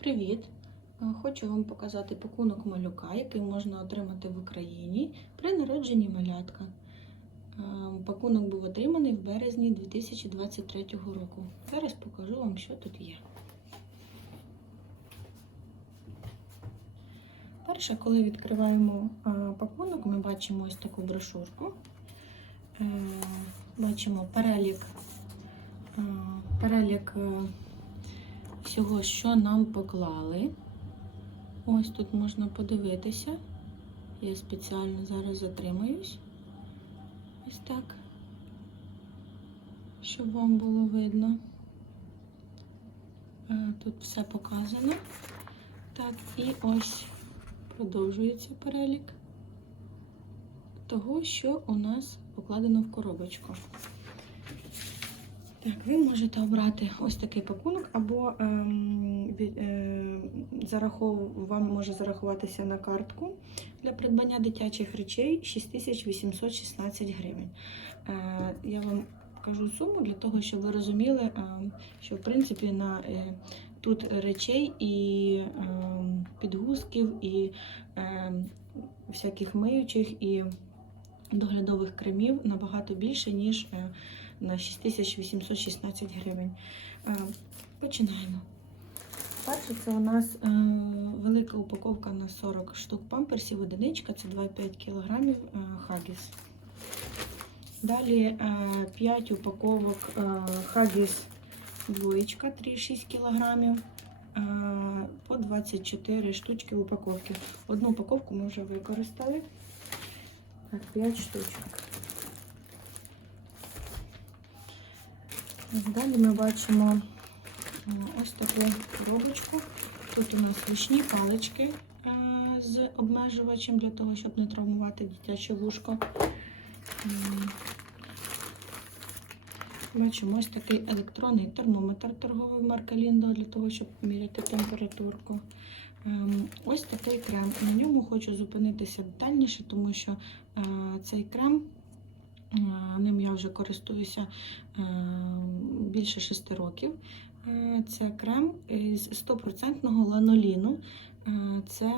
Привіт! Е, Хочу вам показати пакунок малюка, який можна отримати в Україні при народженні малятка. Е, Пакунок був отриманий в березні 2023 року. Зараз покажу вам, що тут є. Перше, коли відкриваємо е, пакунок, ми бачимо ось таку брошурку. Бачимо перелік, перелік всього, що нам поклали. Ось тут можна подивитися. Я спеціально зараз затримаюсь. Ось так, щоб вам було видно. Е, Тут все показано. Так, і ось продовжується перелік того, що у нас покладено в коробочку. Так, ви можете обрати ось такий пакунок, або ем, е, зарахов... вам може зарахуватися на картку для придбання дитячих речей 6816 гривень. Е, я вам кажу суму для того, щоб ви розуміли, е, що в принципі на е, тут речей і е, підгузків, і е, всяких миючих і доглядових кремів набагато більше, ніж е, на 6816 гривень. Е, Починаємо. Перше, це у нас е, велика упаковка на 40 штук памперсів, одиничка, це 2,5 кг е, Хагіс. Далі е, 5 упаковок Хагіс двоєчка, 3,6 кг. По 24 штучки упаковки. Одну упаковку ми вже використали. Так, 5 штучок. Далі ми бачимо е, ось таку коробочку. Тут у нас ручні палички е, з обмежувачем для того, щоб не травмувати дитяче вушко. Бачимо ось такий електронний термометр торговий марки Ліндо для того, щоб міряти температурку. Ем, Ось такий крем. На ньому хочу зупинитися детальніше, тому що е, цей крем, ним я вже користуюся е, більше 6 років. Е, Це крем із 100% ланоліну. Е, Це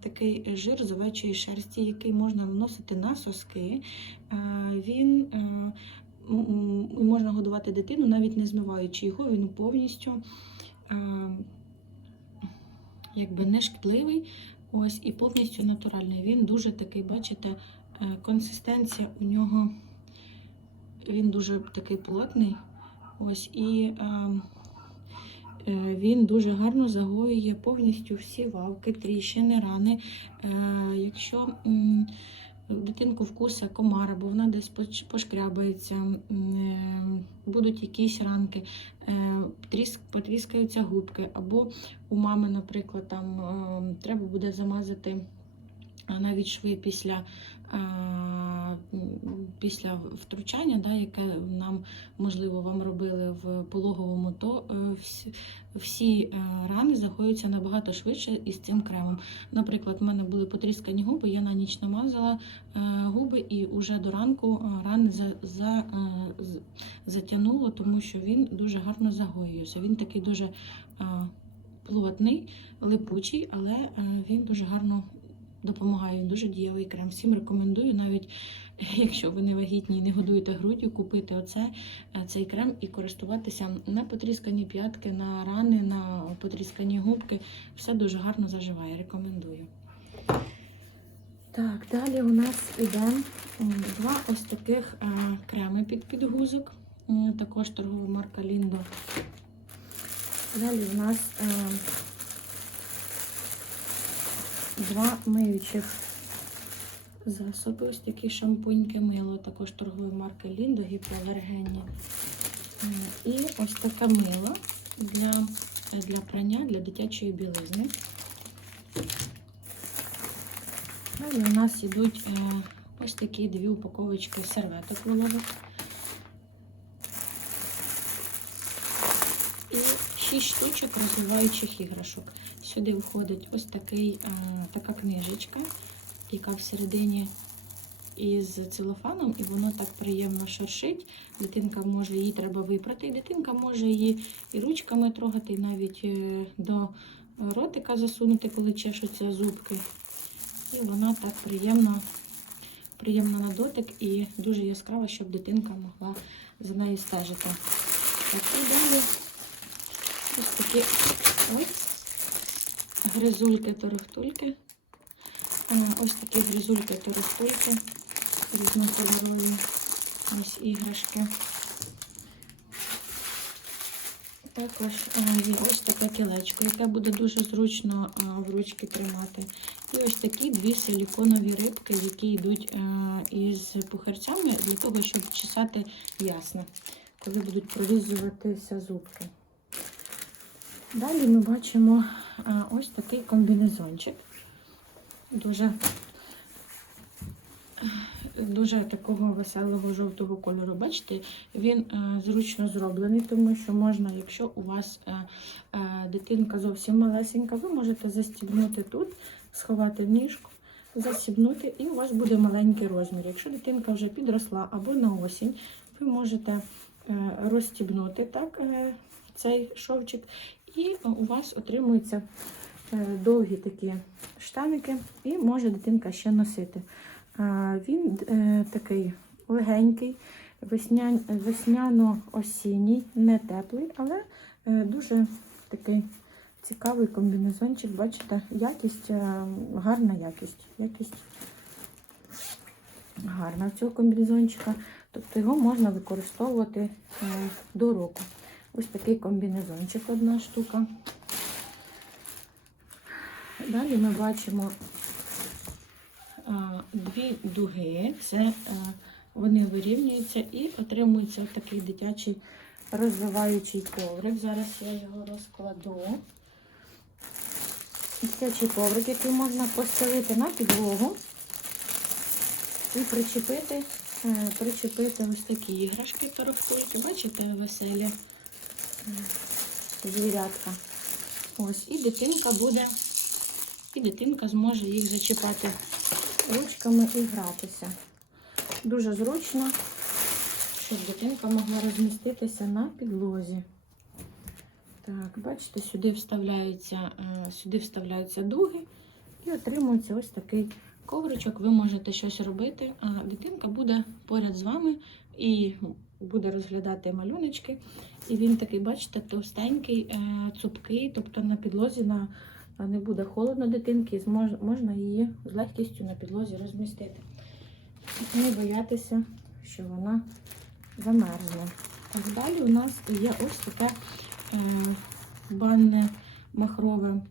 такий жир з овечої шерсті, який можна наносити на соски. Е, Він е, можна годувати дитину, навіть не змиваючи його, він повністю е, якби не шкідливий. Ось і повністю натуральний. Він дуже такий, бачите, е, консистенція у нього він дуже такий плотний. Ось і е, е, він дуже гарно загоює повністю всі вавки, тріщини, рани. Е, якщо дитинку вкуса комар, або вона десь пошкрябається, е, будуть якісь ранки, е, тріск, потріскаються губки, або у мами, наприклад, там е, треба буде замазати навіть шви після, після втручання, да, яке нам, можливо, вам робили в пологовому, то е, всі, е, рани загоюються набагато швидше із цим кремом. Наприклад, в мене були потріскані губи, я на ніч намазала е, губи і вже до ранку рани за, за, затягнуло, тому що він дуже гарно загоюється. Він такий дуже плотний, липучий, але він дуже гарно допомагає. Дуже дієвий крем. Всім рекомендую, навіть якщо ви не вагітні і не годуєте груддю, купити оце, е, цей крем і користуватися на потріскані п'ятки, на рани, на потріскані губки. Все дуже гарно заживає. Рекомендую. Так, далі у нас іде два ось таких е, креми під підгузок. М, Також торгова марка Ліндо. Далі у нас е, два миючих засоби. Ось такі шампуньки мило, також торгової марки Ліндо, гіпоалергенні. Е, І ось таке мило для, для прання для дитячої білизни. Далі у нас йдуть е, ось такі дві упаковочки серветок. І 6 штучок розвиваючих іграшок. Сюди входить ось такий, е, така книжечка, яка всередині із целофаном, і воно так приємно шершить. Дитинка може її треба випрати, дитинка може її і ручками трогати, і навіть е, до ротика засунути, коли чешуться зубки. І вона так приємно, приємно на дотик і дуже яскрава, щоб дитинка могла за нею стежити. Так, і далі ось такі ось гризульки-торохтульки. Ось такі гризульки-торохтульки різнокольорові. Ось іграшки. Також є ось таке кілечко, яке буде дуже зручно в ручки тримати. І ось такі дві силіконові рибки, які йдуть із пухарцями для того, щоб чесати ясно, коли будуть прорізуватися зубки. Далі ми бачимо ось такий комбінезончик. Дуже, дуже такого веселого жовтого кольору. Бачите, він е, зручно зроблений, тому що можна, якщо у вас е, е, дитинка зовсім малесенька, ви можете застібнути тут, сховати ніжку, застібнути, і у вас буде маленький розмір. Якщо дитинка вже підросла або на осінь, ви можете е, розстібнути так, е, цей шовчик, і у вас отримується е, довгі такі штаники, і може дитинка ще носити. Він е, такий легенький, весняно-осінній, не теплий, але е, дуже такий цікавий комбінезончик. Бачите, якість, е, гарна якість. Якість гарна цього комбінезончика. Тобто його можна використовувати е, до року. Ось такий комбінезончик, одна штука. Далі ми бачимо дві дуги. Це вони вирівнюються і отримується такий дитячий розвиваючий коврик. Зараз я його розкладу. Дитячий коврик, який можна постелити на підлогу і причепити, е, причепити ось такі іграшки торохтульки. Бачите, веселі звірятка. Ось, і дитинка буде, і дитинка зможе їх зачіпати ручками і гратися. Дуже зручно, щоб дитинка могла розміститися на підлозі. Так, бачите, сюди вставляються, е, сюди вставляються дуги і отримується ось такий ковричок. Ви можете щось робити, а дитинка буде поряд з вами і буде розглядати малюночки. І він такий, бачите, товстенький, е, цупкий, тобто на підлозі на, не буде холодно дитинки, можна її з легкістю на підлозі розмістити. Не боятися, що вона замерзне. Так, далі у нас є ось таке е, банне махрове,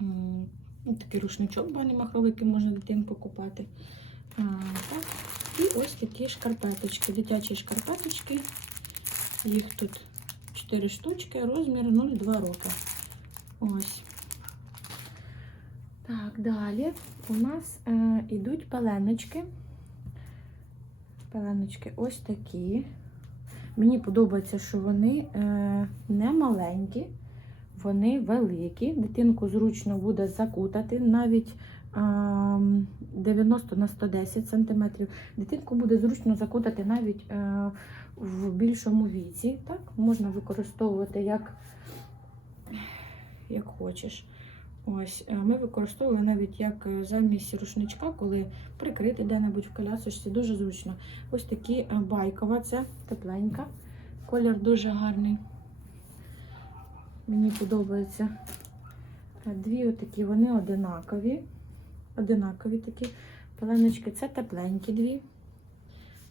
ну, такий рушничок банний махровий, який можна дитинку купати. А, так. І ось такі шкарпеточки, дитячі шкарпеточки. Їх тут 4 штучки, розмір 0,2 роки. Ось. Так, далі у нас е, йдуть пеленочки. Пеленочки ось такі. Мені подобається, що вони е, не маленькі, вони великі. Дитинку зручно буде закутати навіть 90 на 110 см. Дитинку буде зручно закутати навіть е, в більшому віці. Так? Можна використовувати як, як хочеш. Ось, е, Ми використовували навіть як е, замість рушничка, коли прикрити де-небудь в колясочці, дуже зручно. Ось такі байкова, це тепленька. Колір дуже гарний. Мені подобається. Дві отакі, вони одинакові. Одинакові такі пеленочки. Це тепленькі дві.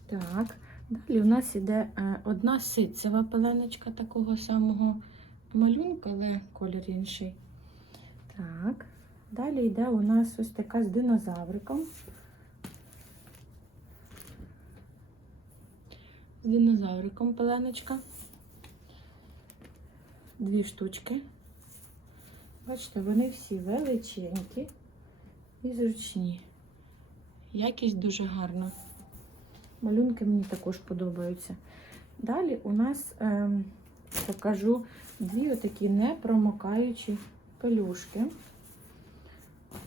Так. Далі у нас іде е, одна ситцева пеленочка такого самого малюнка, але колір інший. Так. Далі йде у нас ось така з динозавриком. З динозавриком пеленочка. Дві штучки. Бачите, вони всі величенькі і зручні. Якість дуже гарна. Малюнки мені також подобаються. Далі у нас ем, покажу дві отакі непромокаючі пелюшки.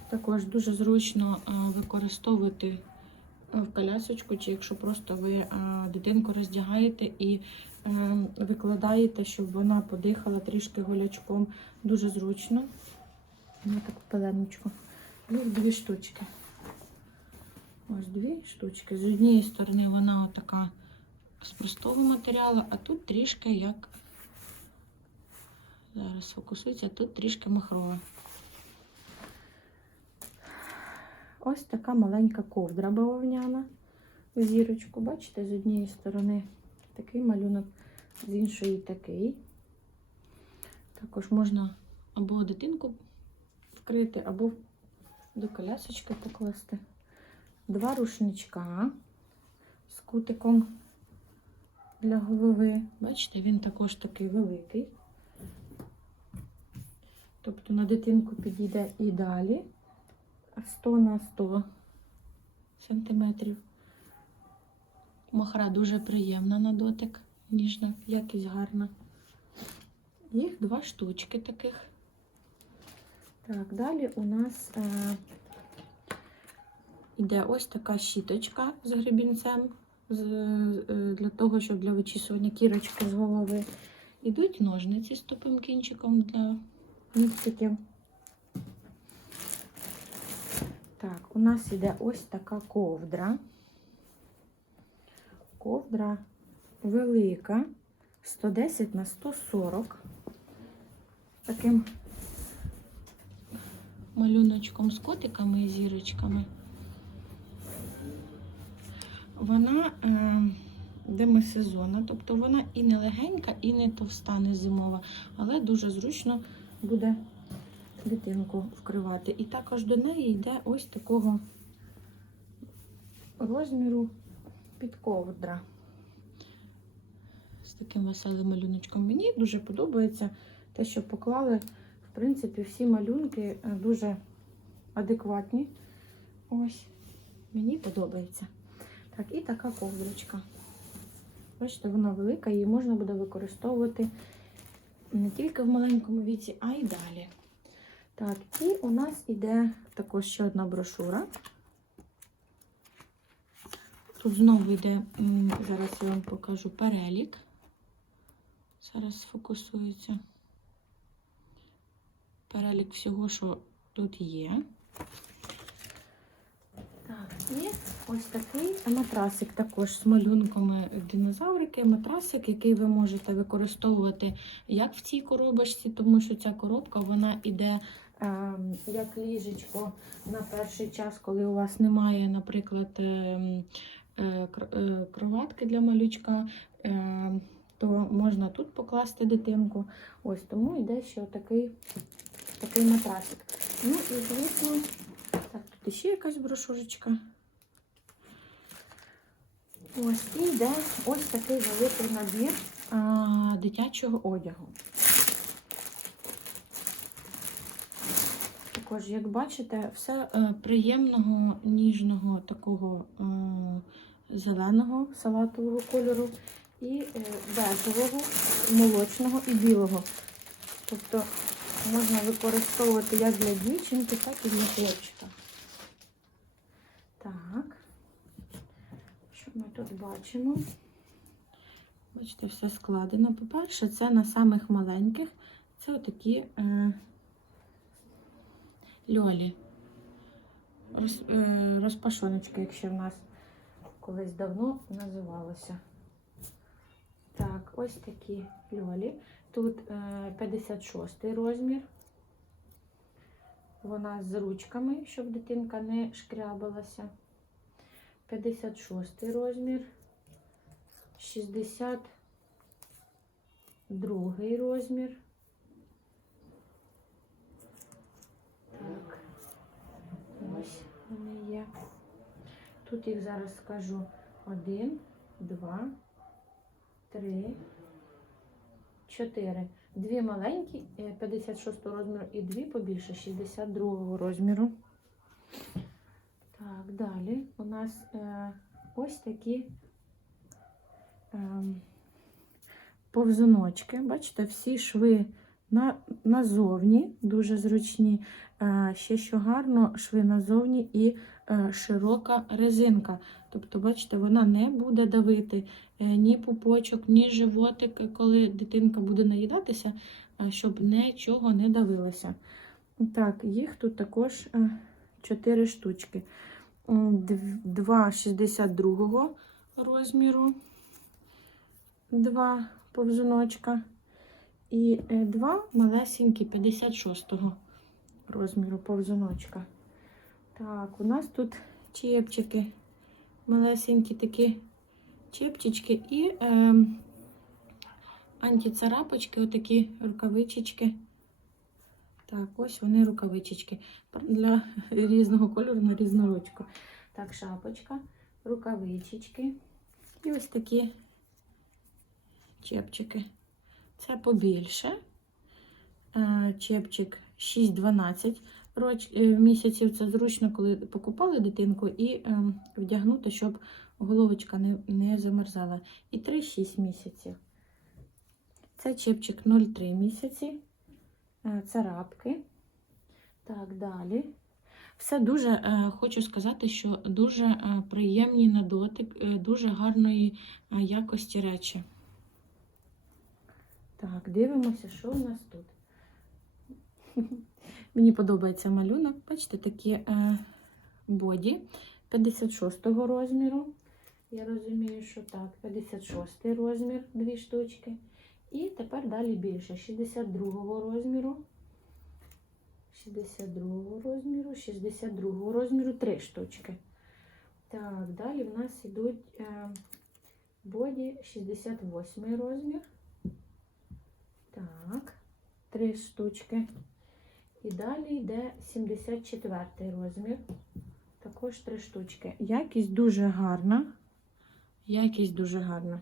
Також дуже зручно е, використовувати в колясочку, чи якщо просто ви е, дитинку роздягаєте і е, викладаєте, щоб вона подихала трішки голячком. Дуже зручно. На таку пеленочку. Їх дві штучки. Ось дві штучки. З однієї сторони вона така з простого матеріалу, а тут трішки як. Зараз фокусується, тут трішки махрова. Ось така маленька ковдра бавовняна зірочку. Бачите, з однієї сторони такий малюнок, з іншої такий. Також можна або дитинку вкрити, або до колясочки покласти. Два рушничка з кутиком для голови. Бачите, він також такий великий. Тобто на дитинку підійде і далі 100 на 100 сантиметрів. Махра дуже приємна на дотик, ніжна, якість гарна. Їх два штучки таких. Так, далі у нас е, іде ось така щіточка з гребінцем з, е, для того, щоб для вичісування кірочки з голови. Ідуть ножниці з тупим кінчиком для нігтиків. Так, у нас іде ось така ковдра. Ковдра велика, 110 на 140. Таким малюночком з котиками і зірочками. Вона е, демисезонна, тобто вона і не легенька, і не товста, не зимова, але дуже зручно буде дитинку вкривати. І також до неї йде ось такого розміру підковдра. З таким веселим малюночком. Мені дуже подобається те, що поклали, в принципі, всі малюнки е, дуже адекватні. Ось, мені подобається. Так, і така ковдрочка. Бачите, вона велика, її можна буде використовувати не тільки в маленькому віці, а й далі. Так, і у нас іде також ще одна брошура. Тут знову йде, зараз я вам покажу перелік. Зараз сфокусується. Перелік всього, що тут є. Так, і ось такий матрасик також з малюнками динозаврики. Матрасик, який ви можете використовувати як в цій коробочці, тому що ця коробка вона іде ем, як ліжечко на перший час, коли у вас немає, наприклад, ем, е, е, кроватки для малючка. ем, то можна тут покласти дитинку. Ось тому йде ще такий, такий матрасик. Ну і звісно, так, тут ще якась брошурочка. Ось і йде ось такий великий набір а, дитячого одягу. Також, як бачите, все е, приємного, ніжного, такого е, зеленого салатового кольору і е, бежевого, молочного і білого. Тобто можна використовувати як для дівчинки, так і для хлопчика. Так, що ми тут бачимо? Бачите, все складено. По-перше, це на самих маленьких. Це отакі е, льолі. Роз, е, розпашоночки, якщо в нас колись давно називалося. Так, ось такі льолі. Тут е, 56 розмір. Вона з ручками, щоб дитинка не шкрябалася. 56 розмір. 62 розмір. Так, ось вони є. Тут їх зараз скажу один, два, три, чотири. Дві маленькі, е, 56 розміру, і дві побільше, 62 розміру. Так, далі у нас е, ось такі ем, повзуночки. Бачите, всі шви на, назовні, дуже зручні. Е, ще що гарно, шви назовні і е, широка резинка. Тобто, бачите, вона не буде давити е, ні пупочок, ні животик, коли дитинка буде наїдатися, щоб нічого не давилося. Так, їх тут також 4 штучки. М, Два 62 розміру, два повзуночка. І е, два малесенькі 56-го розміру повзуночка. Так, у нас тут чепчики, малесенькі такі чепчички і е, антицарапочки, отакі рукавичечки. Так, ось вони рукавичечки для різного кольору на різну ручку. Так, шапочка, рукавичечки і ось такі чепчики. Це побільше. Е, Чепчик 6-12 роч- е, місяців. Це зручно, коли покупали дитинку, і е, вдягнути, щоб головочка не, не замерзала. І 3-6 місяців. Це чепчик 0,3 місяці. Е, Це рабки. Так, далі. Все дуже е, хочу сказати, що дуже е, приємні на дотик, е, дуже гарної е, якості речі. Так, дивимося, що у нас тут. Мені подобається малюнок. Бачите, такі е, боді 56 розміру. Я розумію, що так, 56 розмір, дві штучки. І тепер далі більше. 62 розміру. 62 розміру, 62 розміру, три штучки. Так, далі в нас йдуть е, боді 68 розмір. Так, три штучки. І далі йде 74 розмір. Також три штучки. Якість дуже гарна. Якість дуже гарна.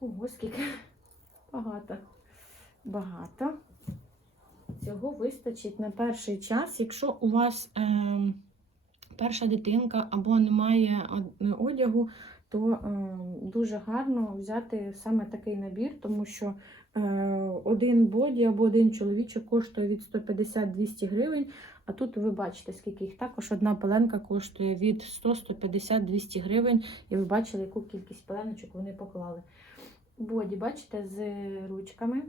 Ого, скільки багато. Багато. Цього вистачить на перший час. Якщо у вас е, перша дитинка або немає одягу, то е, дуже гарно взяти саме такий набір, тому що один боді або один чоловічок коштує від 150-200 гривень. А тут ви бачите, скільки їх також одна пеленка коштує від 100, 150, 200 гривень. І ви бачили, яку кількість пеленочок вони поклали. Боді, бачите, з ручками.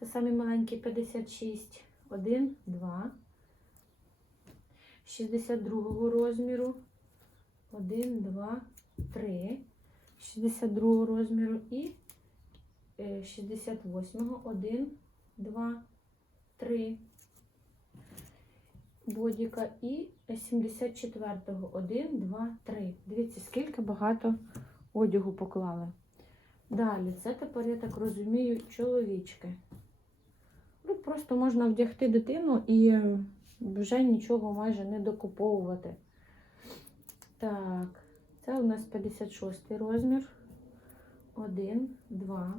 Це самі маленькі 56. 1, 2. 62 розміру. 1, 2, 3. 62 розміру і 68. 1, 2, 3. Бодіка і 74-го. 1, 2, 3. Дивіться, скільки багато одягу поклали. Далі, це тепер, я так розумію, чоловічки. Тут просто можна вдягти дитину і вже нічого майже не докуповувати. Так, це у нас 56 розмір. 1, 2.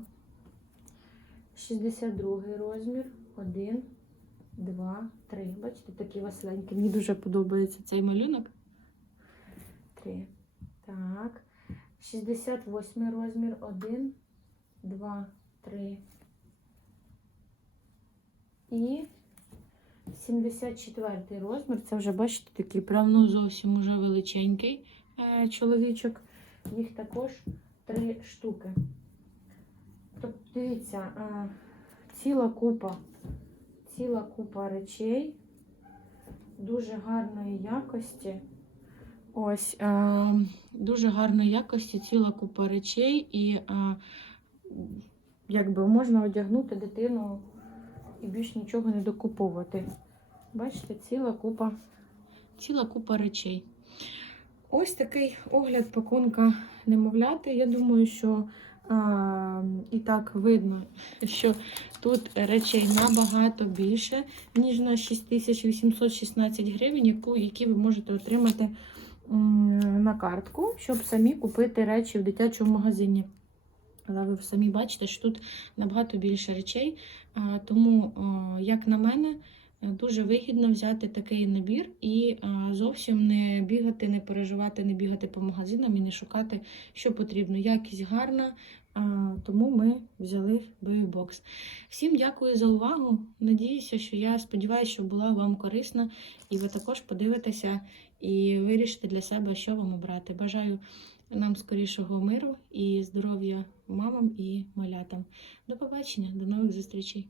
62 розмір. 1, 2, 3. Бачите, такі веселенькі. Мені дуже подобається цей малюнок. 3. Так. 68 розмір. 1, 2, 3. І 74 розмір. Це вже, бачите, такий прям ну, зовсім уже величенький е, чоловічок. Їх також три штуки. Тобто, дивіться, е, ціла купа, ціла купа речей дуже гарної якості. Ось, е, дуже гарної якості, ціла купа речей, і е, якби можна одягнути дитину і більш нічого не докуповувати. Бачите, ціла купа, ціла купа речей. Ось такий огляд пакунка немовляти. Я думаю, що і так видно, що тут речей набагато більше, ніж на 6816 гривень, які ви можете отримати на картку, щоб самі купити речі в дитячому магазині. Але ви самі бачите, що тут набагато більше речей. Тому, як на мене, дуже вигідно взяти такий набір і зовсім не бігати, не переживати, не бігати по магазинам і не шукати, що потрібно. Якість гарна, тому ми взяли Babybox. Всім дякую за увагу. Надіюся, що я сподіваюся, що була вам корисна, і ви також подивитеся і вирішити для себе, що вам обрати. Бажаю нам скорішого миру і здоров'я мамам і малятам. До побачення, до нових зустрічей.